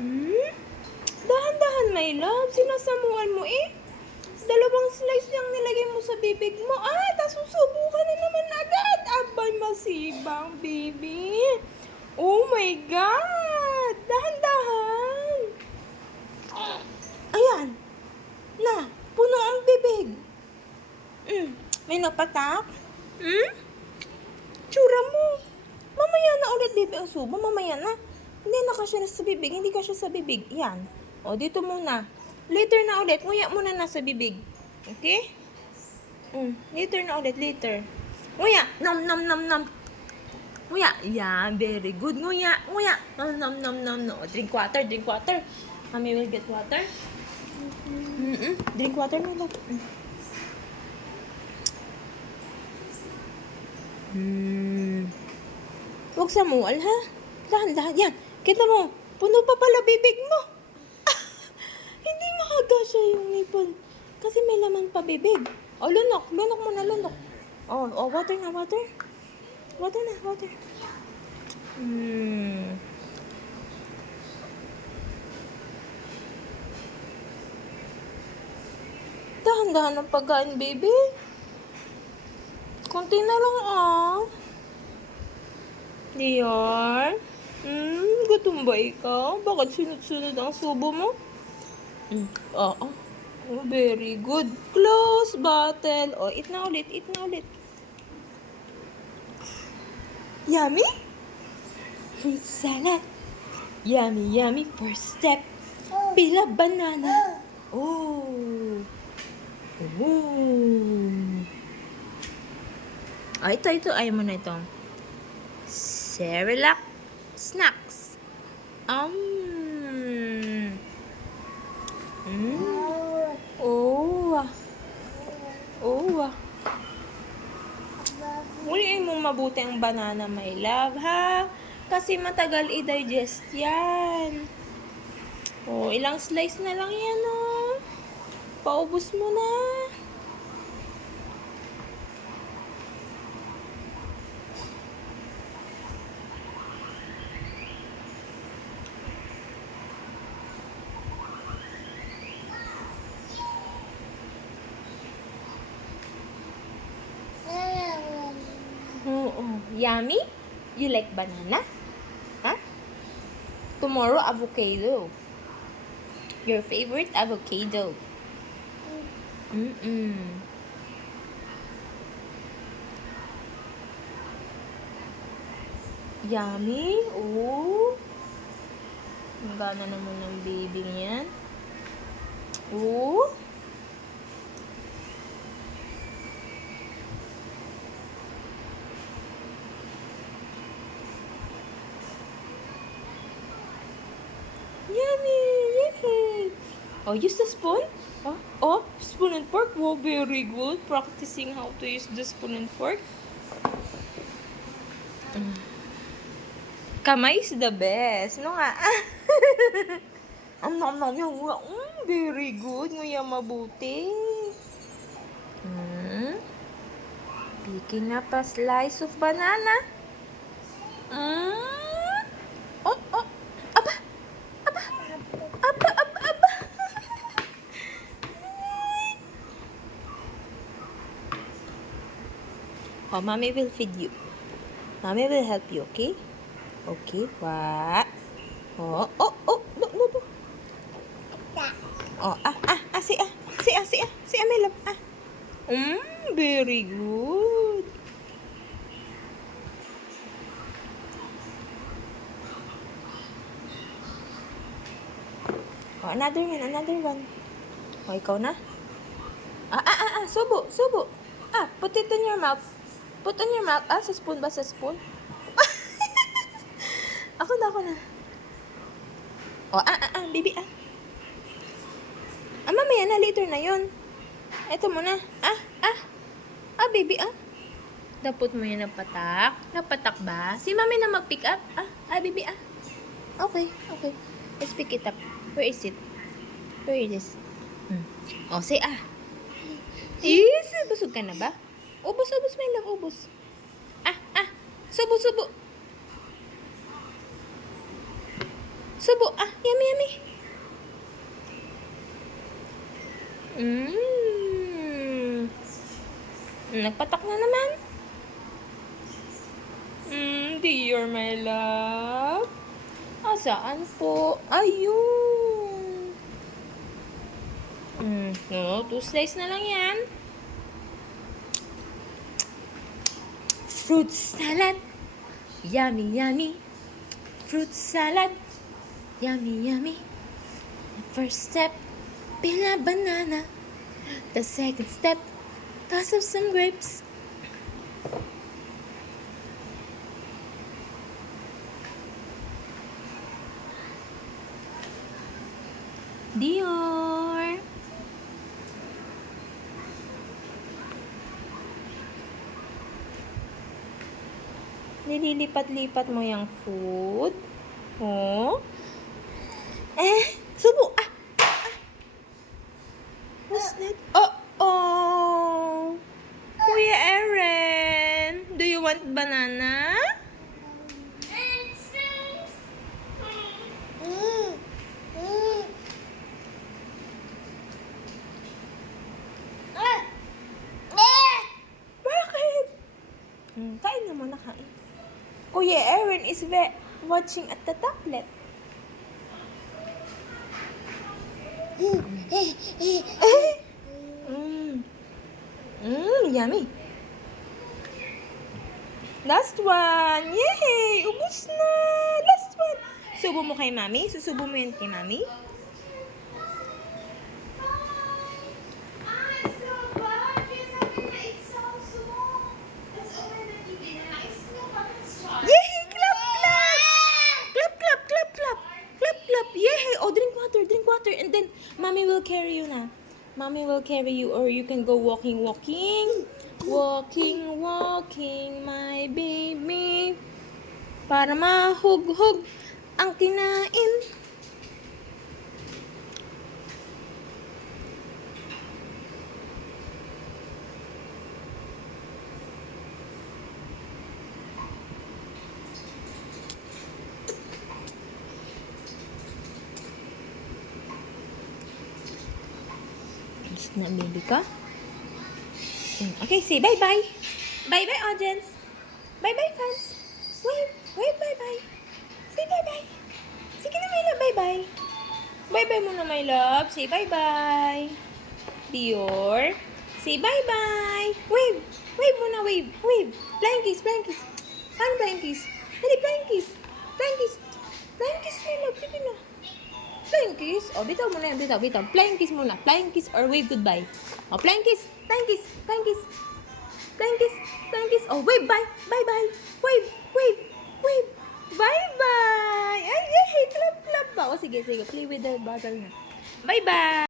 Hmm? Dahan-dahan, my love. Sinasamuan mo eh. Dalawang slice lang nilagay mo sa bibig mo. Tas susubo ka na naman agad. Abay, masibang, baby. Oh my God! Dahan-dahan. Ayan. Na, puno ang bibig. May napatak? Tsura mo. Mamaya na ulit, baby, ang subo. Mamaya na. Hindi na kasya sa bibig. Hindi kasya sa bibig. Yan. O, dito muna. Later na ulit. Nguya muna na sa bibig. Okay? Later na ulit. Later. Nguya. Nom, nom, nom, nom. Nguya. Yan. Very good. Nguya. Nguya. Nom, nom, nom, nom, nom. Drink water. Drink water. Mommy will get water. Drink water na lang. Huwag samual, ha? Dahan-dahan. Yan. Kita mo. Puno pa pala bibig mo. Hindi makagasya yung nipple. Kasi may laman pa bibig. O, lunok. Lunok mo na, lunok. O, water na, water. Water na, water. Dahan-dahan ang pagkain, baby. Konti na lang, Diyan. Gutom ba ikaw? Bakit sunod-sunod ang subo mo? Oo. Oh, very good. Close bottle. O, eat na ulit. Eat na ulit. Yummy? Fruit salad. Yummy, yummy. First step. Pila banana. Oh. Ito. Ayaw mo na itong Cerelac snacks. Huliin mong mabuti ang banana, my love, ha? Kasi matagal i-digest yan. Ilang slice na lang yan, Paubos mo na. Yummy? You like banana? Huh? Tomorrow, avocado. Your favorite avocado. Yummy? Ang gana naman ng baby niyan. Yummy! Yay! Use the spoon. Spoon and fork. Wow, very good. Practicing how to use the spoon and fork. Kamay is the best. No nga? Very good. Nguya mabuti. Picking up a slice of banana. Mommy will feed you. Mommy will help you, okay? Okay, what? No. See, my love. Very good. Another one. Ikaw na? Subo. Put it in your mouth. Put on your mouth. Sa spoon ba? Sa spoon? Ako na. Baby, mamaya na, later na yun. Ito muna. Baby, Naput mo yun napatak. Napatak ba? Si mami na mag-pick up. Baby, Okay. Let's pick it up. Where is it? Where is this? Say, Yes, busog ka na ba? Ubos, my love, ubos. Subo. Subo. Ah, yummy, yummy. Mmm. Nagpatak na naman. Dear my love. Saan po? Ayun. No, 2 slice na lang yan. Fruit salad. Yummy, yummy. Fruit salad. Yummy, yummy. First step, peel a banana. The second step, toss up some grapes. Dior. Nililipat-lipat mo yung food. Oh. Subo. What's that? Oh. Kuya Aaron, do you want banana? Bakit? Kain na muna, kain. Kuya Aaron is watching at the tablet. Yummy. Last one. Yay! Ubus na. Last one. Subo mo kay mami? Susubo mo yan kay mami? Yay! Clap, clap! Clap, clap, clap, clap. Clap, clap. Yay! Oh, drink water, drink water. And then, mommy will carry you na. Mommy will carry you or you can go walking, walking. Walking, walking, my baby. Para mahug-hug ang kinain. Gusto na baby ka? Okay, say bye-bye. Bye-bye, audience. Bye-bye, fans. Wave, wave, bye-bye. Say bye-bye. Sige na, my love, bye-bye. Bye-bye muna, my love. Say bye-bye. Dior. Say bye-bye. Wave. Wave muna, wave. Wave. Flying kiss, flying kiss. Paano flying kiss? Dali, flying kiss. Flying kiss. Flying kiss, my love. Sige na. Flying kiss. Bitaw muna yan. Bitaw, bitaw. Flying kiss muna. Flying kiss or wave goodbye. Flying kiss. Flying kiss. Flying kiss. Flying kiss. Flying kiss. Wave, bye. Bye-bye. Wave. Wave. Wave. Bye-bye. Ay, clap, clap ba? Sige, sige. Play with the bottle na. Bye-bye.